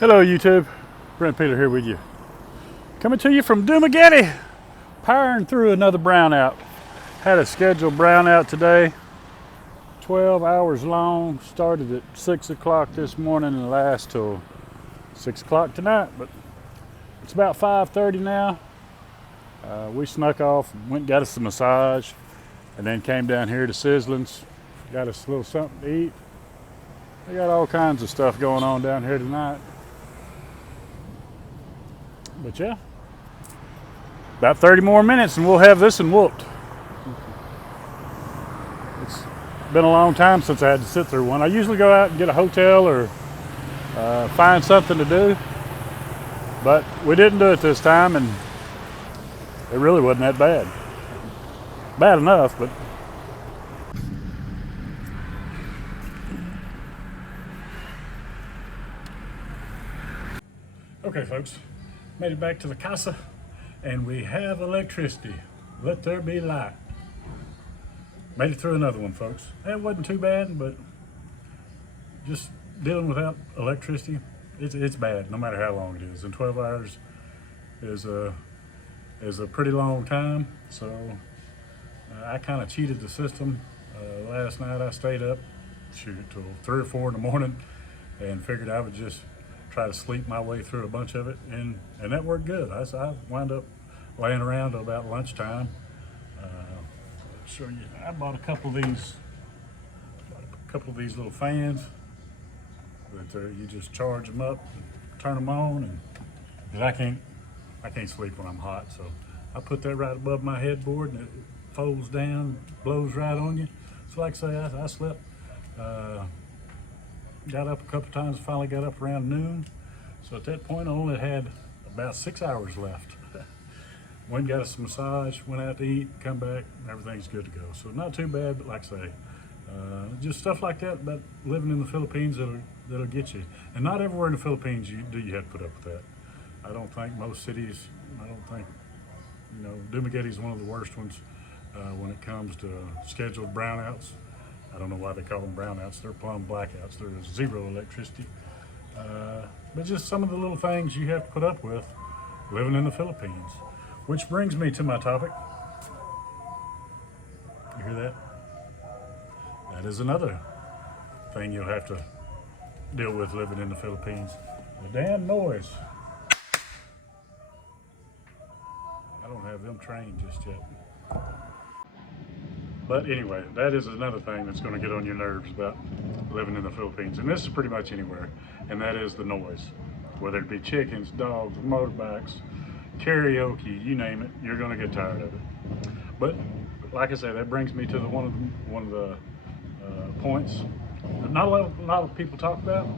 Hello YouTube, Brent Peter here with you. Coming to you from Dumageddon, powering through another brownout. Had a scheduled brownout today, 12 hours long, started at 6 o'clock this morning and lasts till 6 o'clock tonight, but it's about 5:30 now. We snuck off, went and got us a massage, and then came down here to Sizzling's, got us a little something to eat. They got all kinds of stuff going on down here tonight. But yeah, about 30 more minutes and we'll have this one whooped. It's been a long time since I had to sit through one. I usually go out and get a hotel or find something to do, but we didn't do it this time, and it really wasn't that bad. Bad enough, but okay folks, made it back to the casa and we have electricity. Let there be light. Made it through another one, folks. That wasn't too bad, but just dealing without electricity, it's bad no matter how long it is. And 12 hours is a pretty long time. So I kind of cheated the system. Last night I stayed up till 3 or 4 in the morning and figured I would just try to sleep my way through a bunch of it, and that worked good. I wound up laying around till about lunchtime. I'll show you. I bought a couple of these little fans that you just charge them up, turn them on, and 'cause I can't sleep when I'm hot, so I put that right above my headboard, and it folds down, blows right on you. So like I say, I slept. Got up a couple times, finally got up around noon. So at that point I only had about 6 hours left. Went and got us a massage, went out to eat, come back, everything's good to go. So not too bad, but like I say, just stuff like that about living in the Philippines that'll get you. And not everywhere in the Philippines you have to put up with that. I don't think most cities, Dumageddon is one of the worst ones when it comes to scheduled brownouts. I don't know why they call them brownouts. They're plumb blackouts. There's zero electricity. But just some of the little things you have to put up with living in the Philippines. Which brings me to my topic. You hear that? That is another thing you'll have to deal with living in the Philippines. The damn noise. I don't have them trained just yet. But anyway, that is another thing that's going to get on your nerves about living in the Philippines. And this is pretty much anywhere. And that is the noise. Whether it be chickens, dogs, motorbikes, karaoke, you name it, you're going to get tired of it. But like I say, that brings me to one of the points that not a lot of people talk about.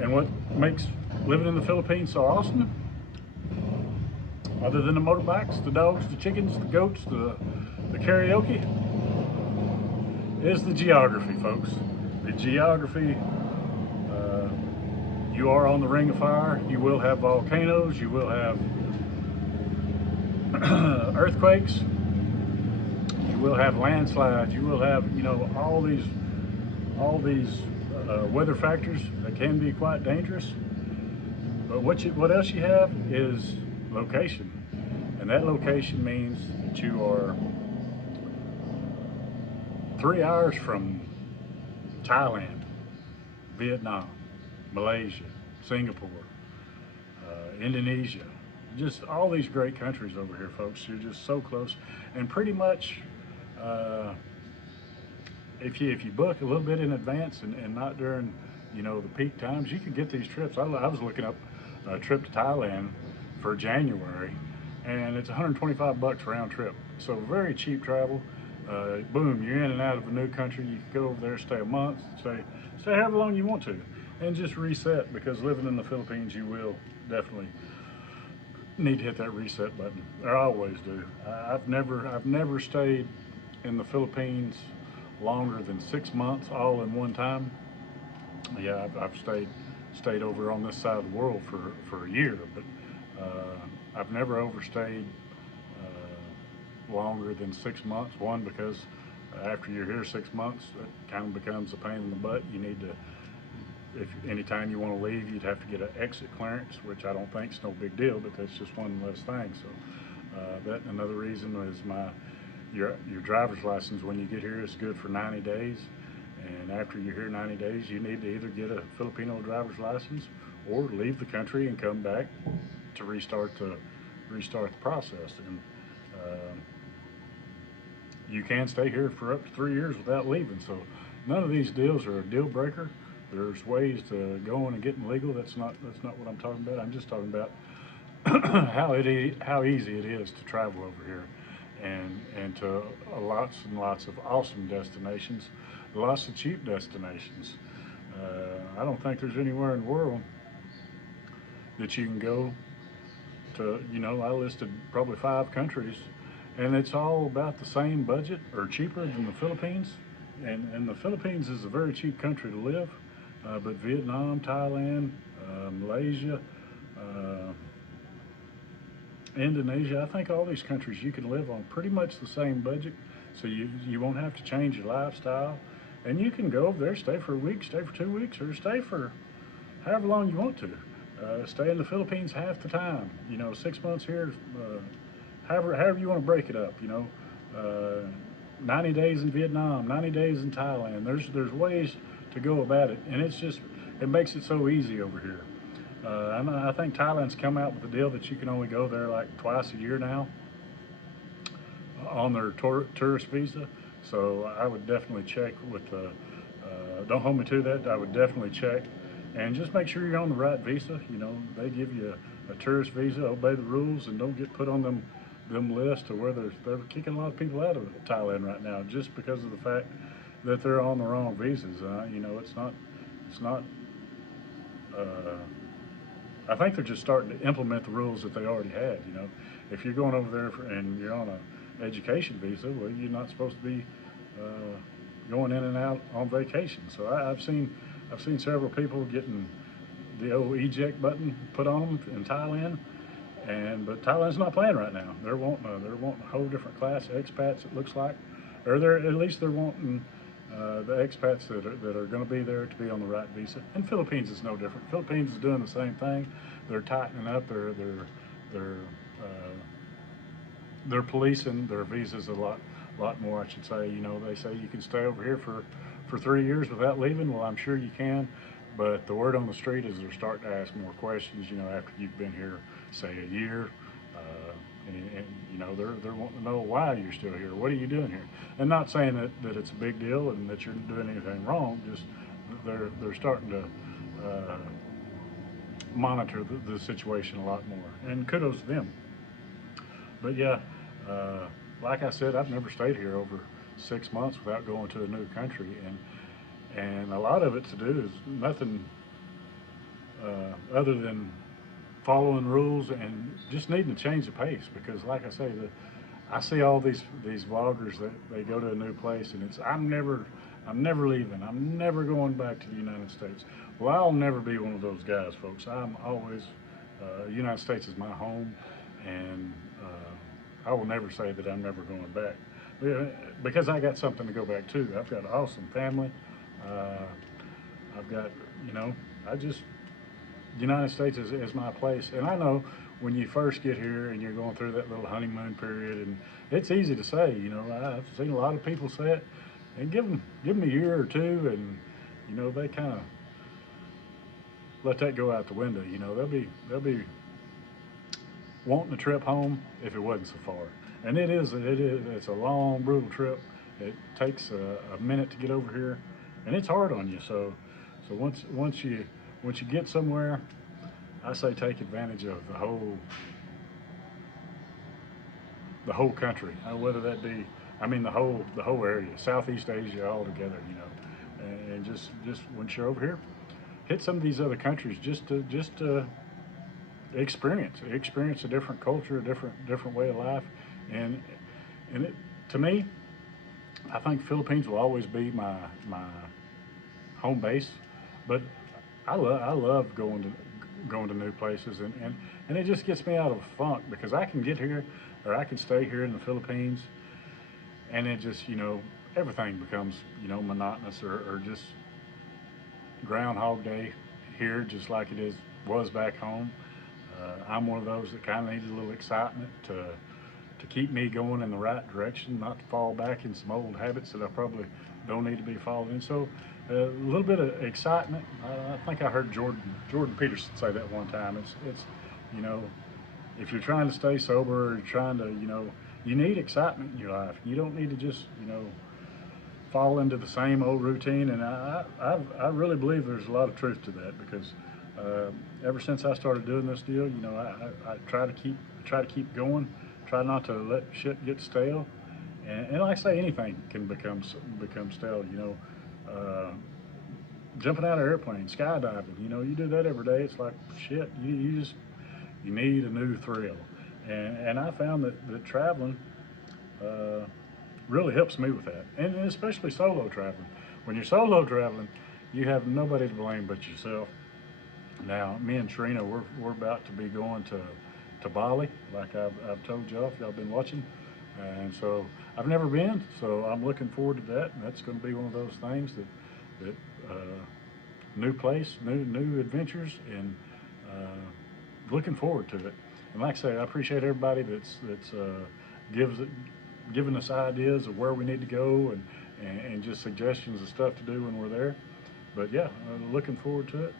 And what makes living in the Philippines so awesome, other than the motorbikes, the dogs, the chickens, the goats, the karaoke, is the geography, folks. The geography, you are on the Ring of Fire. You will have volcanoes. You will have earthquakes. You will have landslides. You will have, all these weather factors that can be quite dangerous. But what else you have is location. And that location means that you are 3 hours from Thailand, Vietnam, Malaysia, Singapore, Indonesia, just all these great countries over here, folks. You're just so close, and pretty much if you book a little bit in advance and not during the peak times, you can get these trips. I was looking up a trip to Thailand for January, and it's $125 round trip, so very cheap travel. Boom, you're in and out of a new country. You can go over there, stay a month, stay however long you want to, and just reset, because living in the Philippines, you will definitely need to hit that reset button. I always do. I've never stayed in the Philippines longer than 6 months all in one time. Yeah, I've stayed over on this side of the world for a year, but I've never overstayed longer than 6 months. One, because after you're here 6 months, it kind of becomes a pain in the butt. You need to if anytime you want to leave, you'd have to get an exit clearance, which I don't think is no big deal, but that's just one less thing. So that another reason is your driver's license when you get here is good for 90 days, and after you're here 90 days, you need to either get a Filipino driver's license or leave the country and come back to restart the process. And uh, you can stay here for up to 3 years without leaving. So none of these deals are a deal breaker. There's ways to go in and getting legal. That's not what I'm talking about. I'm just talking about how easy it is to travel over here, and to lots and lots of awesome destinations, lots of cheap destinations. I don't think there's anywhere in the world that you can go to. I listed probably 5 countries, and it's all about the same budget or cheaper than the Philippines. And the Philippines is a very cheap country to live, but Vietnam, Thailand, Malaysia, uh, Indonesia, I think all these countries you can live on pretty much the same budget, so you won't have to change your lifestyle, and you can go over there, stay for a week, stay for 2 weeks, or stay for however long you want to. Stay in the Philippines half the time. 6 months here, however you want to break it up. 90 days in Vietnam, 90 days in Thailand. There's ways to go about it, and it makes it so easy over here. I think Thailand's come out with a deal that you can only go there like twice a year now on their tourist visa. So I would definitely check with the. Don't hold me to that. I would definitely check, and just make sure you're on the right visa. They give you a tourist visa. Obey the rules and don't get put on them lists to where they're kicking a lot of people out of Thailand right now just because of the fact that they're on the wrong visas. It's not. Uh, I think they're just starting to implement the rules that they already had. If you're going over there and you're on an education visa, well, you're not supposed to be going in and out on vacation. So I've seen several people getting the old eject button put on them in Thailand, but Thailand's not playing right now. They're wanting a whole different class of expats. It looks like, or at least they're wanting. The expats that are going to be there to be on the right visa. And Philippines is no different. Philippines is doing the same thing. They're tightening up. They're policing their visas a lot more, I should say. They say you can stay over here for 3 years without leaving. Well, I'm sure you can, but the word on the street is they're starting to ask more questions. After you've been here, say a year. They're wanting to know why you're still here. What are you doing here? And not saying that it's a big deal and that you're doing anything wrong. Just they're starting to monitor the situation a lot more. And kudos to them. But yeah, like I said, I've never stayed here over 6 months without going to a new country, and a lot of it to do is nothing other than following rules and just needing to change the pace, because like I say, I see all these vloggers that they go to a new place and it's I'm never leaving, I'm never going back to the United States. Well, I'll never be one of those guys, folks. I'm always United States is my home, and I will never say that I'm never going back, because I got something to go back to. I've got an awesome family. I've got, I just the United States is my place. And I know when you first get here and you're going through that little honeymoon period, and it's easy to say, I've seen a lot of people say it, and give them a year or two, and they kind of let that go out the window. They'll be wanting a trip home if it wasn't so far. And it's a long, brutal trip. It takes a minute to get over here, and it's hard on you. So once you get somewhere, I say take advantage of the whole country, whether that be, the whole area, Southeast Asia all together, and just once you're over here, hit some of these other countries just to experience a different culture, a different way of life, and to me, I think Philippines will always be my home base, but I love going to new places, and it just gets me out of a funk, because I can get here, or I can stay here in the Philippines, and it just everything becomes monotonous, or just Groundhog Day here, just like was back home. I'm one of those that kind of needs a little excitement to keep me going in the right direction, not to fall back in some old habits that I probably don't need to be following. So a little bit of excitement. I think I heard Jordan Peterson say that one time. It's you know, if you're trying to stay sober, or you're trying to, you need excitement in your life. You don't need to just fall into the same old routine. And I really believe there's a lot of truth to that, because ever since I started doing this deal, I try to keep going, try not to let shit get stale. And like I say, anything can become stale. Jumping out of airplanes, skydiving. You do that every day. It's like shit. You need a new thrill. And I found that traveling really helps me with that, and especially solo traveling. When you're solo traveling, you have nobody to blame but yourself. Now, me and Trina, we're about to be going to Bali, like I've told y'all if y'all been watching, and so I've never been, so I'm looking forward to that. And that's going to be one of those things that new place, new adventures, and looking forward to it. And like I say, I appreciate everybody that's giving us ideas of where we need to go, and just suggestions of stuff to do when we're there. But yeah, looking forward to it.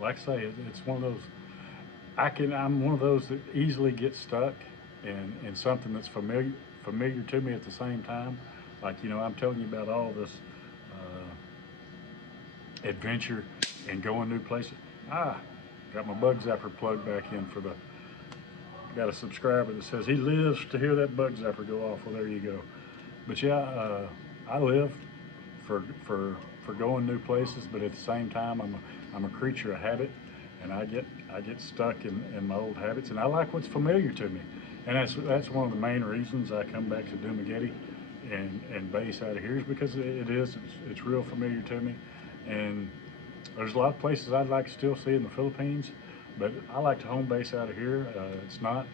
Like I say, it's one of those. I'm one of those that easily get stuck in something that's familiar to me at the same time. Like, I'm telling you about all this adventure and going new places. Got my bug zapper plugged back in for the. Got a subscriber that says he lives to hear that bug zapper go off. Well, there you go. But yeah, I live for going new places, but at the same time, I'm a creature of habit, and I get stuck in my old habits, and I like what's familiar to me, and that's one of the main reasons I come back to Dumaguete and base out of here, is because it's real familiar to me. And there's a lot of places I'd like to still see in the Philippines, but I like to home base out of here. It's not.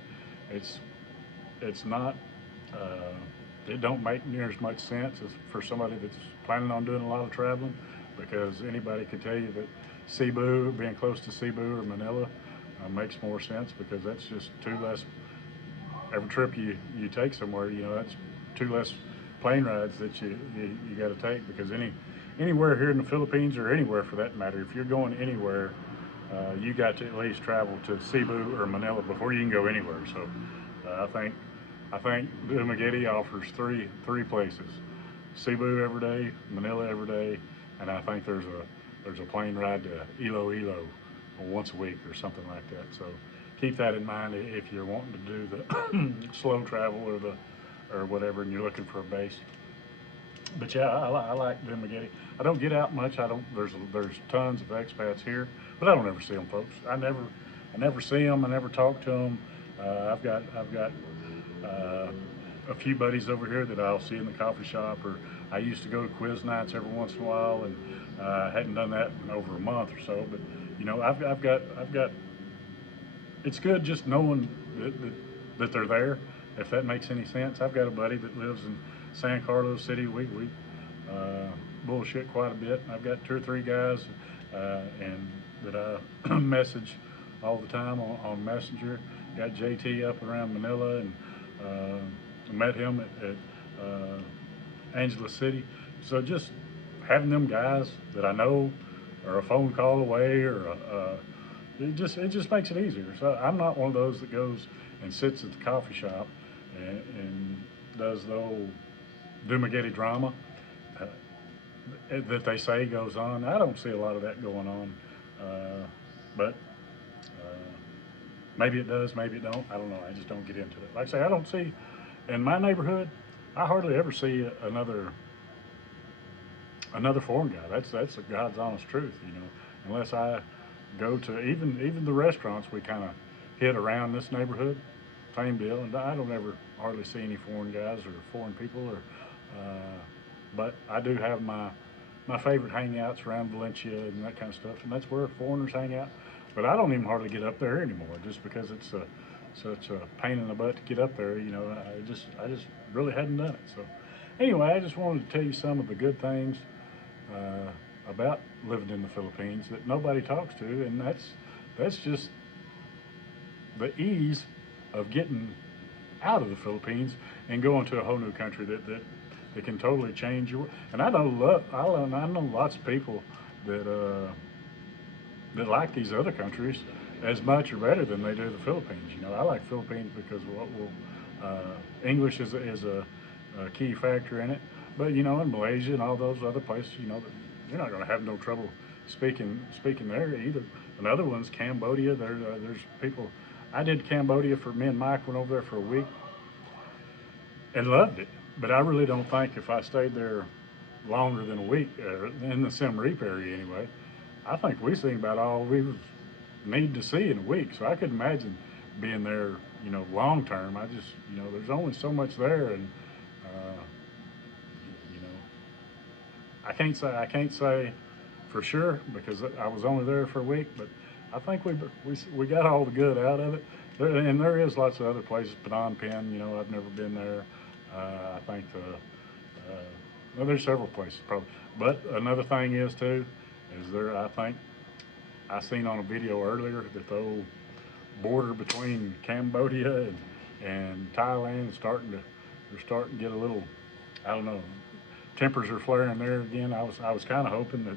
It don't make near as much sense as for somebody that's planning on doing a lot of traveling, because anybody could tell you that Cebu, being close to Cebu or Manila, makes more sense, because that's just two less. Every trip you take somewhere, that's two less plane rides that you got to take, because anywhere here in the Philippines, or anywhere for that matter, if you're going anywhere, you got to at least travel to Cebu or Manila before you can go anywhere. So I think Dumaguete offers three places: Cebu every day, Manila every day, and I think there's a plane ride to Iloilo once a week or something like that. So keep that in mind if you're wanting to do the slow travel or whatever, and you're looking for a base. But yeah, I like Dumaguete. I don't get out much. I don't. There's tons of expats here, but I don't ever see them, folks. I never see them. I never talk to them. I've got a few buddies over here that I'll see in the coffee shop, or I used to go to quiz nights every once in a while, and I hadn't done that in over a month or so. But I've got. It's good just knowing that they're there, if that makes any sense. I've got a buddy that lives in San Carlos City. We bullshit quite a bit. I've got 2 or 3 guys and that I message all the time on Messenger. Got JT up around Manila, and met him at Angeles City. So just having them guys that I know, or a phone call away, or it just makes it easier. So I'm not one of those that goes and sits at the coffee shop and does the old Dumaguete drama that they say goes on. I don't see a lot of that going on, but maybe it does, maybe it don't. I don't know. I just don't get into it. Like I say, I don't see in my neighborhood. I hardly ever see another foreign guy. That's the God's honest truth, Unless I go to even the restaurants we kind of hit around this neighborhood, same deal. And I don't ever hardly see any foreign guys or foreign people, or but I do have my favorite hangouts around Valencia and that kind of stuff, and that's where foreigners hang out. But I don't even hardly get up there anymore, just because it's such a pain in the butt to get up there. I just really hadn't done it. So anyway, I just wanted to tell you some of the good things about living in the Philippines that nobody talks to, and that's just the ease of getting out of the Philippines and going to a whole new country that can totally change your. And I know lots of people that that like these other countries as much or better than they do the Philippines. You know, I like Philippines because English is a key factor in it. But you know, in Malaysia and all those other places, you know, you're not going to have no trouble speaking there either. Another one's Cambodia. There's people. I did Cambodia for me and Mike went over there for a week and loved it. But I really don't think if I stayed there longer than a week in the Siem Reap area anyway, I think we seen about all we need to see in a week. So I could imagine being there, you know, long term. I just, you know, there's only so much there, and uh, you know, I can't say for sure because I was only there for a week, but I think we got all the good out of it. And there is lots of other places, Phnom Penh. You know, I've never been there. I think well, there's several places probably. But another thing is too, is there. I think I seen on a video earlier that the old border between Cambodia and Thailand is they're starting to get a little, I don't know, tempers are flaring there again. I was kind of hoping that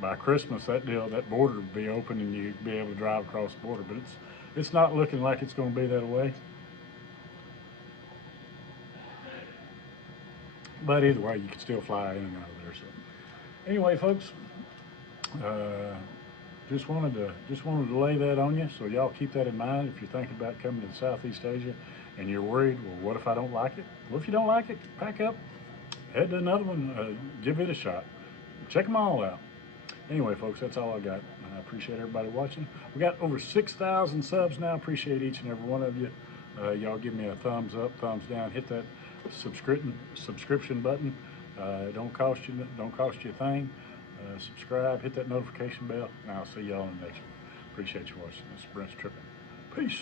by Christmas that border would be open and you'd be able to drive across the border, but it's not looking like it's going to be that way. But either way, you can still fly in and out of there. So anyway, folks, uh, just wanted to lay that on you, so y'all keep that in mind if you're thinking about coming to Southeast Asia and you're worried. Well, what if I don't like it? Well, if you don't like it, pack up, head to another one, give it a shot, check them all out. Anyway, folks, that's all I got. I appreciate everybody watching. We got over 6,000 subs now. Appreciate each and every one of you. Y'all give me a thumbs up, thumbs down. Hit that subscription button. Don't cost you a thing. Subscribe, hit that notification bell, and I'll see y'all in the next one. Appreciate you watching. This is Brent's Tripping. Peace.